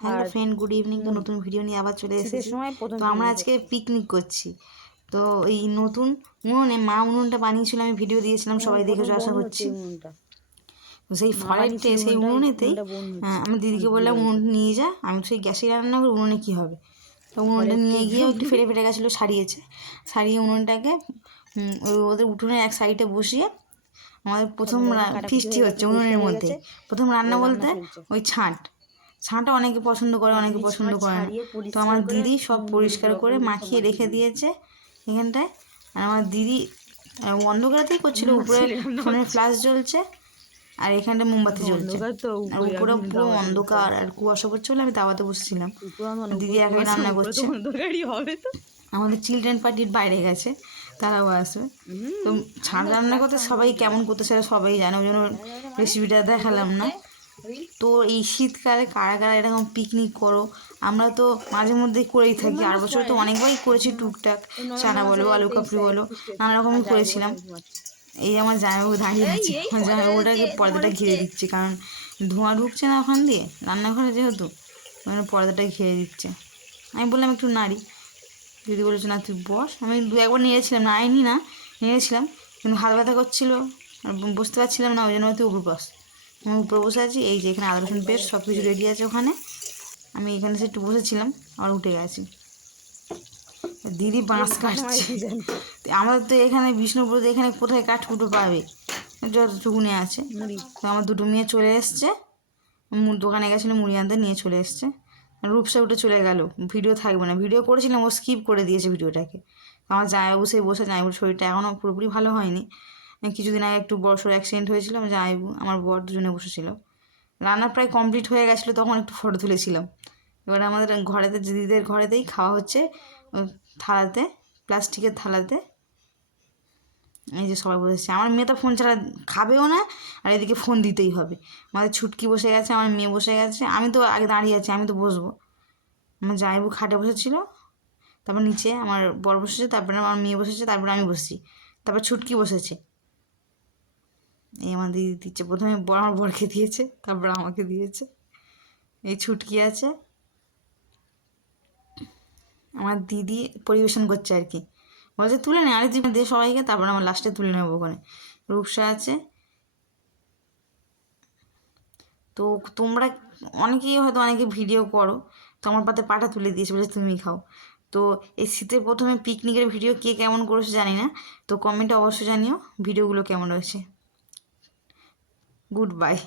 Hello friend good evening তো নতুন video নিয়ে আবার চলে এসেছি। তো আমরা আজকে পিকনিক করছি। তো এই নতুন উনুনে মা উনুনটা বানিয়েছিল আমি ভিডিও দিয়েছিলাম সবাই দেখেছ আশা করছি। সেই ফরেটে সেই উনুনেতেই হ্যাঁ, আমার দিদিকে বললাম উনুন নিয়ে যা। আমি তো সেই গ্যাসে রান্না করি উনুনে কী হবে? তো উনুনটা নিয়ে গিয়ে একটু ফেটে ফেটে গেছিল সারিয়েছে। সারিয়ে উনুনটাকে ওই ওদের উঠোনের এক সাইডে বসিয়ে আমাদের প্রথম ফিস্টি হচ্ছে উনুনের মধ্যে। প্রথম রান্না বলতে ওই ছাঁট। ছাঁটা অনেকে পছন্দ করে অনেকে পছন্দ করে না। তো আমার দিদি সব পরিষ্কার করে মাখিয়ে রেখে দিয়েছে। এখানটায়। আর আমার দিদি অন্ধকারেতেই করছিল উপরে ফোনের ফ্ল্যাশ জ্বলছে আর এখানটা মোমবাতি জ্বলছে। আর উপরে পুরো অন্ধকার আর কুয়াশা পড়ছিল আমি তাওয়াতে বসেছিলাম। দিদি একাই রান্না করছে। তো। আমাদের চিলড্রেন পার্টির বাইরে গেছে তারাও আসবে। তো ছাড় রান্না করতে সবাই কেমন করতে সেটা সবাই জানে ওই জন্য রেসিপিটা দেখালাম না। তো এই শীতকালে কারা কারা এরকম পিকনিক করো? আমরা তো মাঝে মধ্যে করেই থাকি। আর বছর তো অনেকবারই করেছি টুকটাক। চানা বলো আলু কাপড়ি বলো নানা রকমই করেছিলাম। এই আমার জামাইবাবু দাঁড়িয়ে আছে। আমার জামাইবাবুটাকে পর্দাটা ঘিরে দিচ্ছে কারণ ধোঁয়া ঢুকছে না ওখান দিয়ে রান্নাঘরে যেহেতু ওখানে পর্দাটা ঘিরে দিচ্ছে। আমি বললাম একটু নাড়ি। দিদি বলেছে না তুই বস। আমি দু একবার নিয়েছিলাম না আইনি না নিয়েছিলাম কিন্তু হাত ব্যথা করছিল আর বসতে পারছিলাম না ওই জন্য তুই উপর বস উপরে বসে আছি এই যে এখানে আদা রসুন পেস্ট সব কিছু রেডি আছে ওখানে। আমি এখানে সে একটু বসেছিলাম আর উঠে গেছি। দিদি বাঁশ কাটছে। আমাদের তো এখানে বিষ্ণুপুরতে এখানে কোথায় কাঠকুটো পাবে? যতটুকুনি আছে। তো আমার দুটো মেয়ে চলে এসছে। দোকানে গেছিল মুড়ি আনতে নিয়ে চলে এসছে। রূপসা উঠে চলে গেল। ভিডিও থাকবে না। ভিডিও করেছিলাম ও স্কিপ করে দিয়েছে ভিডিওটাকে। আমার জামাইবাবু সেই বসে জামাইবুর শরীরটা এখনও পুরোপুরি ভালো হয়নি। কিছুদিন আগে একটু বড় সড়ো অ্যাক্সিডেন্ট হয়েছিল আমার জামাইবু আমার বর দুজনে বসেছিল। রান্না প্রায় কমপ্লিট হয়ে গেছিল, তখন একটু ফটো তুলেছিলাম। এবার আমাদের ঘরেতে, দিদিদের ঘরেতেই খাওয়া হচ্ছে থালাতে, প্লাস্টিকের থালাতে। এই যে সবাই বসেছে আমার মেয়ে তো ফোন ছাড়া খাবেও না, আর এদিকে ফোন দিতেই হবে। আমাদের ছুটকি বসে গেছে, আমার মেয়ে বসে গেছে। আমি তো আগে দাঁড়িয়ে আছি, আমি তো বসবো। আমার জামাইবু খাটে বসেছিল, তারপর নিচে আমার বর বসেছে, তারপরে আমার মেয়ে বসেছে, তারপরে আমি বসছি। তারপর ছুটকি বসেছে। এই আমার দিদি দিচ্ছে। প্রথমে আমার বরকে দিয়েছে, তারপর আমাকে দিয়েছে। এই ছুটকি আছে। আমার দিদি পরিবেশন করছে আর কি। বলছে, তুলে নে আরে তুই দে সবাইকে, তারপর আমার লাস্টে তুলে নেব ওখানে। রূপসা আছে। তো তোমরা অনেকেই হয়তো অনেকে ভিডিও করো, তো আমার পাতে পাটা তুলে দিয়েছে বলে তুমি খাও। তো এই শীতের প্রথমে পিকনিকের ভিডিও কে কেমন করেছে জানি না, তো কমেন্টে অবশ্যই জানিও ভিডিওগুলো কেমন রয়েছে। goodbye.